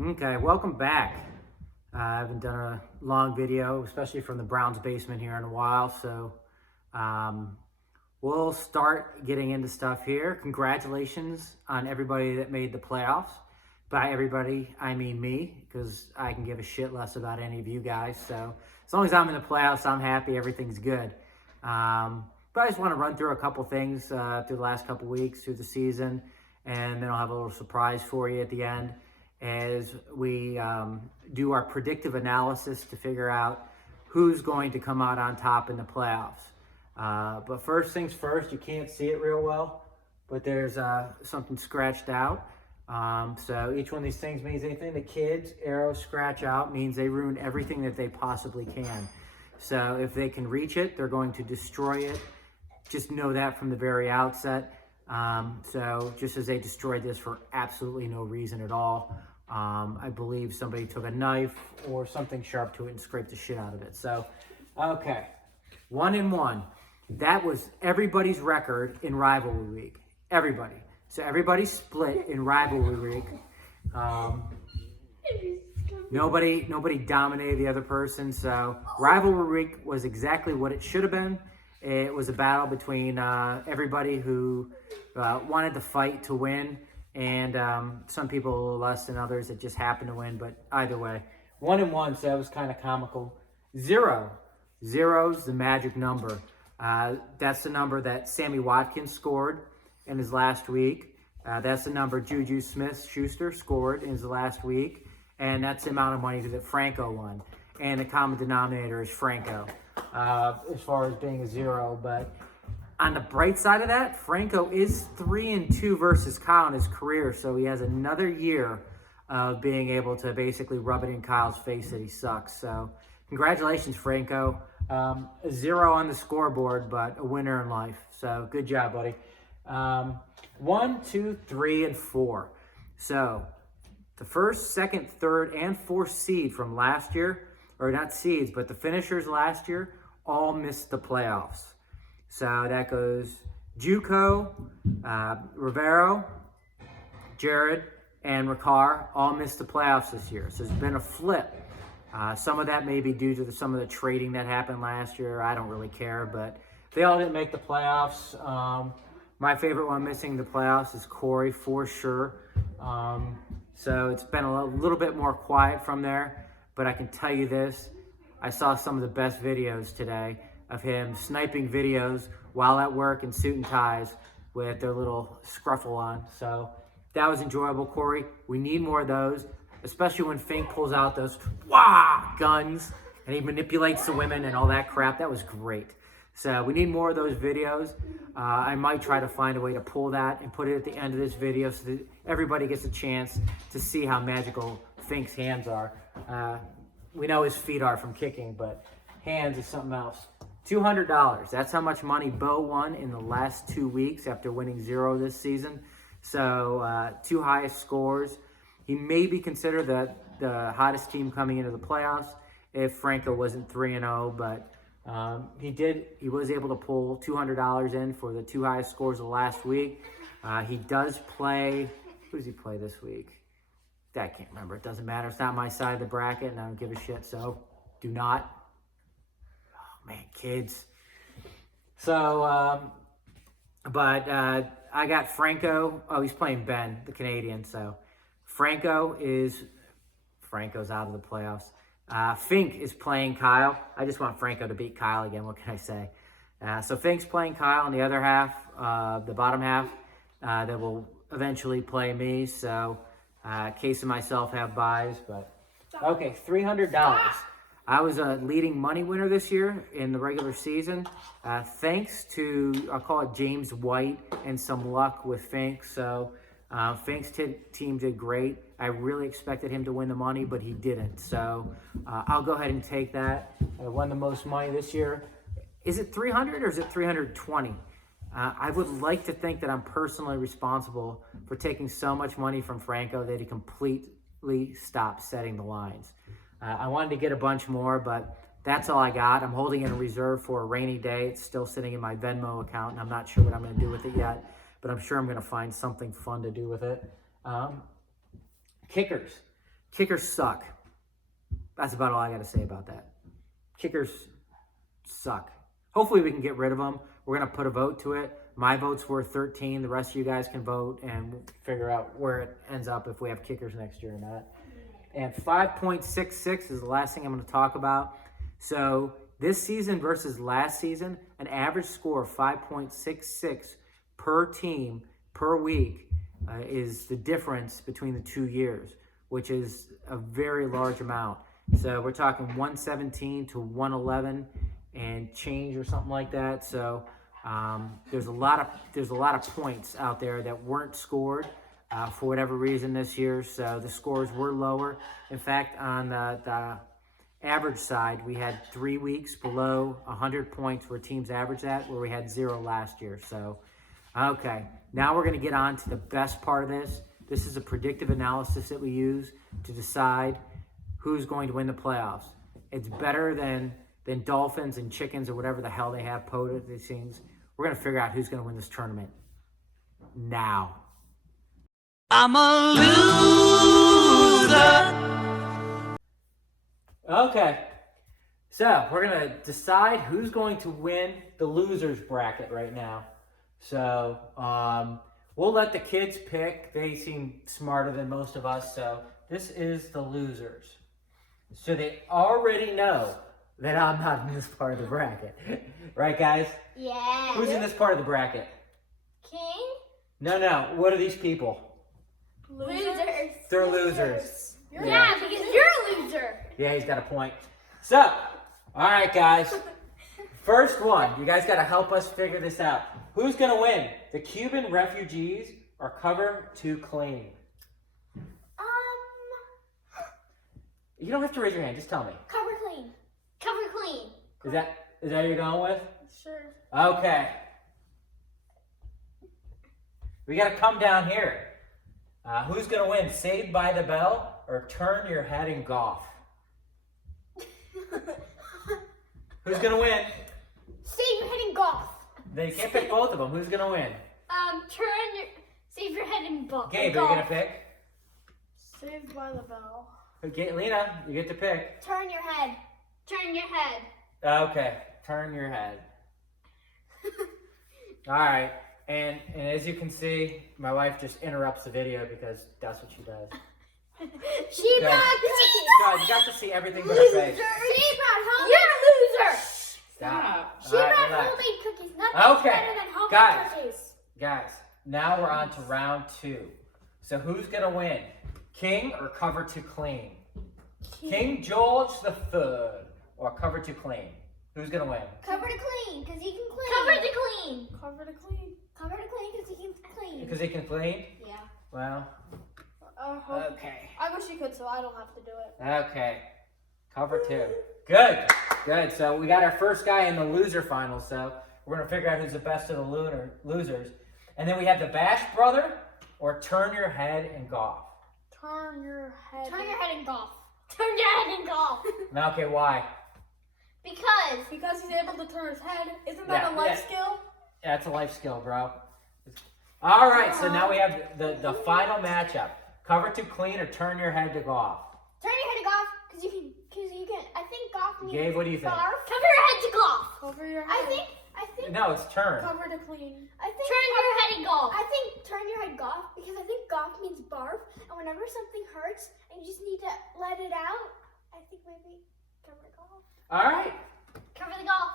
Okay, welcome back. I haven't done a long video, especially from the Browns basement here in a while, so we'll start getting into stuff here. Congratulations on everybody that made the playoffs. By everybody, I mean me, because I can give a shit less about any of you guys. So as long as I'm in the playoffs, I'm happy, everything's good. But I just want to run through a couple things through the last couple weeks, through the season, and then I'll have a little surprise for you at the end as we do our predictive analysis to figure out who's going to come out on top in the playoffs. But first things first, you can't see it real well, but there's something scratched out. So each one of these things means anything the kids arrow scratch out means they ruin everything that they possibly can. So if they can reach it, they're going to destroy it. Just know that from the very outset. So just as they destroyed this for absolutely no reason at all, I believe somebody took a knife or something sharp to it and scraped the shit out of it. So, okay, 1-1. That was everybody's record in rivalry week. Everybody. So everybody split in rivalry week. Nobody dominated the other person. So rivalry week was exactly what it should have been. It was a battle between everybody who wanted to fight to win, and some people a little less than others that just happened to win. But either way, 1-1, so that was kind of comical. 0. 0's the magic number. That's the number that Sammy Watkins scored in his last week. That's the number Juju Smith-Schuster scored in his last week. And that's the amount of money that Franco won. And the common denominator is Franco, as far as being a 0. But on the bright side of that, Franco is 3-2 versus Kyle in his career. So he has another year of being able to basically rub it in Kyle's face that he sucks. So congratulations, Franco. A 0 on the scoreboard, but a winner in life. So good job, buddy. 1, 2, 3, and 4. So the first, second, third, and fourth seed from last year, or not seeds, but the finishers last year, all missed the playoffs. So that goes Juco, Rivero, Jared, and Ricard all missed the playoffs this year. So there's been a flip. Some of that may be due to some of the trading that happened last year. I don't really care, but they all didn't make the playoffs. My favorite one missing the playoffs is Corey, for sure. So it's been a little bit more quiet from there, but I can tell you this. I saw some of the best videos today of him sniping videos while at work in suit and ties with their little scruffle on. So that was enjoyable, Corey. We need more of those, especially when Fink pulls out those guns and he manipulates the women and all that crap. That was great. So we need more of those videos. I might try to find a way to pull that and put it at the end of this video so that everybody gets a chance to see how magical Fink's hands are. We know his feet are from kicking, but hands is something else. $200. That's how much money Bo won in the last 2 weeks after winning 0 this season. So 2 highest scores. He may be considered the hottest team coming into the playoffs if Franco wasn't 3-0, but he was able to pull $200 in for the 2 highest scores of last week. He does play, who does he play this week? I can't remember. It doesn't matter. It's not my side of the bracket, and I don't give a shit, so do not. Oh, man, kids. So, I got Franco. Oh, he's playing Ben, the Canadian, so Franco's out of the playoffs. Fink is playing Kyle. I just want Franco to beat Kyle again. What can I say? So Fink's playing Kyle in the other half, the bottom half, that will eventually play me. So Case and myself have buys. But okay, $300. I was a leading money winner this year in the regular season, thanks to, I'll call it James White and some luck with Fink. So Fink's team did great. I really expected him to win the money, but he didn't. So I'll go ahead and take that. I won the most money this year. Is it 300 or is it 320? I would like to think that I'm personally responsible for taking so much money from Franco that he completely stopped setting the lines. I wanted to get a bunch more, but that's all I got. I'm holding it in reserve for a rainy day. It's still sitting in my Venmo account, and I'm not sure what I'm going to do with it yet, but I'm sure I'm going to find something fun to do with it. Kickers. Kickers suck. That's about all I got to say about that. Kickers suck. Hopefully we can get rid of them. We're going to put a vote to it. My vote's worth 13. The rest of you guys can vote and we'll figure out where it ends up if we have kickers next year or not. And 5.66 is the last thing I'm going to talk about. So this season versus last season, an average score of 5.66 per team per week is the difference between the 2 years, which is a very large amount. So we're talking 117 to 111 and change or something like that. So there's a lot of points out there that weren't scored for whatever reason this year. So the scores were lower. In fact, on the average side, we had 3 weeks below 100 points where teams averaged that, where we had 0 last year. So, okay, now we're going to get on to the best part of this. This is a predictive analysis that we use to decide who's going to win the playoffs. It's better than Dolphins and Chickens or whatever the hell they have posted these things. We're going to figure out who's going to win this tournament now. I'm a loser. Okay, so we're going to decide who's going to win the losers bracket right now. So we'll let the kids pick. They seem smarter than most of us. So this is the losers. So they already know that I'm not in this part of the bracket. Right, guys? Yeah. Who's in this part of the bracket? King? No. What are these people? Losers. They're losers. Yeah, because you're a loser. Yeah, he's got a point. So, all right, guys. First one. You guys got to help us figure this out. Who's going to win? The Cuban refugees or Cover to Clean? You don't have to raise your hand. Just tell me. Cover clean. Cover clean. Is that what you're going with? Sure. Okay. We got to come down here. Who's going to win? Saved by the Bell or Turn Your Head in Golf? Who's going to win? Save your head in golf. They can't pick both of them. Who's going to win? Save your head in golf. Gabe, are you going to pick? Saved by the Bell. Okay, Lena, you get to pick. Turn your head. Turn your head. Okay, Turn Your Head. All right, and as you can see, my wife just interrupts the video because that's what she does. She Good. brought cookies. God, you got to see everything but her face. She brought homemade. You're a loser. Stop. She All right, brought relax. homemade cookies. Nothing's Okay, better than homemade guys. cookies. Guys, now we're on to round 2. So who's going to win? King or Cover to Clean? King George the Third or Cover to Clean? Who's going to win? Cover to clean, because he can clean. Cover to clean. Cover to clean. Cover to clean, because he can clean. Because he can clean? Yeah. Well, okay. I wish you could, so I don't have to do it. Okay. Cover 2. Good. So we got our first guy in the loser final, so we're going to figure out who's the best of the losers. And then we have the Bash Brother or Turn Your Head in Golf. Turn your head in golf. Turn your head in golf. Okay, why? Because he's able to turn his head. Isn't that a life skill? Yeah, it's a life skill, bro. All right, so now we have the final matchup. Cover to Clean or Turn Your Head to Golf? Turn your head to golf, because you can, I think golf means Gabe, what do you think? barf. Cover your head to golf. Cover your head. I think. No, it's turn. Cover to clean. I think turn your head in golf. I think turn your head golf, because I think golf means barf, and whenever something hurts and you just need to let it out, I think maybe cover the golf. All right. Cover the golf.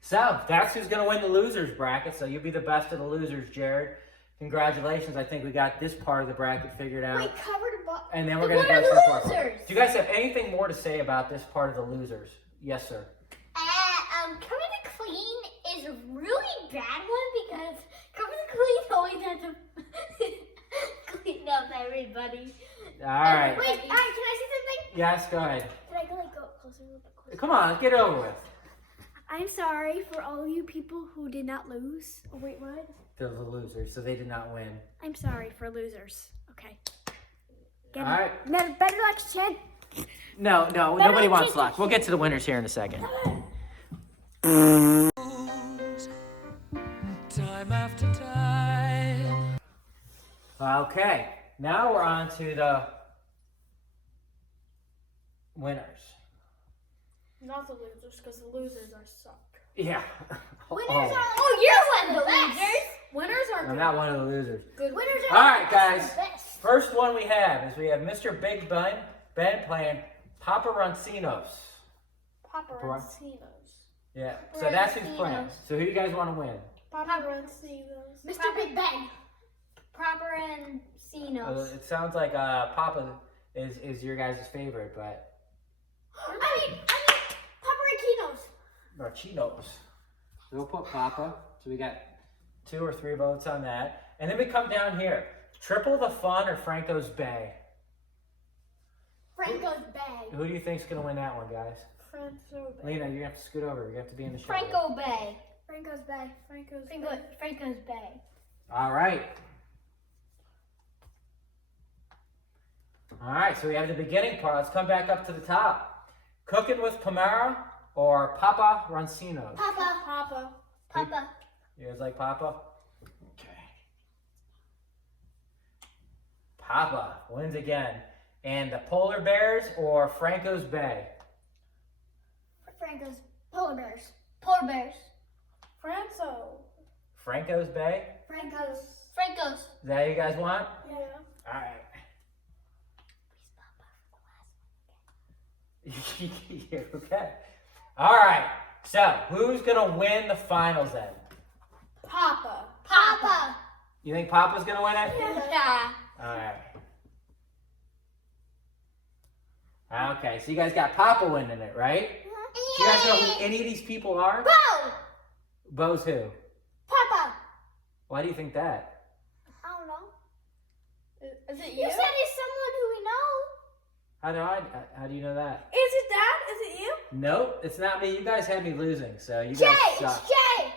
So that's who's going to win the losers bracket. So you'll be the best of the losers, Jared. Congratulations. I think we got this part of the bracket figured out. Wait, cover the ball. And then we're going to go to the part. Do you guys have anything more to say about this part of the losers? Yes, sir. Cover the clean is a really bad one because cover the clean always has to clean up everybody. All right. Wait, can I say something? Yes, go ahead. Can I go closer, a little bit closer? Come on, get it over with. I'm sorry for all you people who did not lose. Oh, wait, what? They're the losers, so they did not win. I'm sorry for losers. Okay. All right. Better luck, Chad. No, nobody wants luck. We'll get to the winners here in a second. Time after time. Okay, now we're on to the winners. Not the losers, because the losers are suck. Yeah. Winners Oh. are Oh, you're the one of the best. losers. Winners are I'm good. not one of the losers. Good Winners All are right, guys. the best. First one we have is we have Mr. Big Ben playing Papa Roncinos. Paparazzinos. Yeah. So that's who's playing. Roncinos. So who do you guys want to win? Paparazzinos. Mr. Big Ben. Proper and Cinos. It sounds like Papa is your guys' favorite, but I mean, Papariquinos. Roncinos. So we'll put Papa. So we got 2 or 3 votes on that. And then we come down here. Triple the Fun or Franco's Bay? Franco's Bay. Who do you think's going to win that one, guys? Franco Bay. Lena, you have to scoot over. You have to be in the shot. Franco Bay. Franco's Bay. Franco's Bay. All right. All right, so we have the beginning part. Let's come back up to the top. Cooking with Pomera or Papa Roncinos? Papa. You guys like Papa? Okay. Papa wins again. And the Polar Bears or Franco's Bay? Franco's Polar Bears. Polar Bears. Franco. Franco's Bay? Franco's. Is that what you guys want? Yeah. All right. Okay. All right. So, who's going to win the finals then? Papa. You think Papa's going to win it? Yeah. All right. Okay, so you guys got Papa winning it, right? Do you guys know who any of these people are? Bo. Bo's who? Papa. Why do you think that? I don't know. Is it You you? said it's someone who we know. How do you know that? Is it Dad? Is it you? Nope, it's not me. You guys had me losing, so you Jay. guys It's suck. Jay.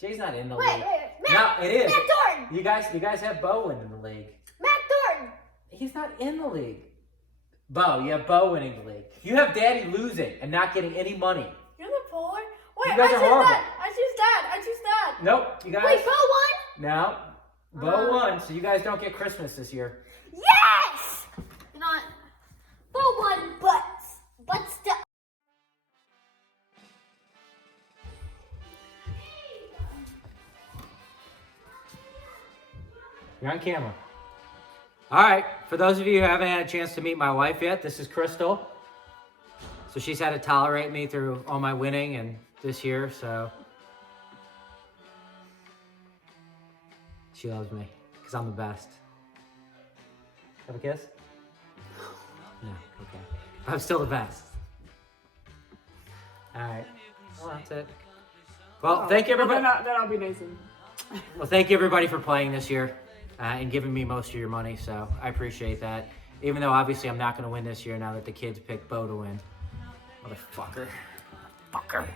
Jay's not in the Wait. league. Matt. No, it is. Matt Thornton. You guys have Bo winning the league. Matt Thornton. He's not in the league. Bo, you have Bo winning the league. You have Daddy losing and not getting any money. You're the polar? Wait, You guys I are choose horrible. Dad. I choose Dad. Nope, you guys. Wait, Bo won? No. Bo won, so you guys don't get Christmas this year. Yes! You know what? Bo won, but still. You're on camera. All right, for those of you who haven't had a chance to meet my wife yet, this is Crystal. So she's had to tolerate me through all my winning and this year, so she loves me because I'm the best. Have a kiss? No, okay. I'm still the best. All right, well, that's it. Well, thank you everybody. Then I'll be nice and... Well, thank you everybody for playing this year and giving me most of your money, so I appreciate that. Even though obviously I'm not going to win this year now that the kids picked Bo to win. Motherfucker. Fucker.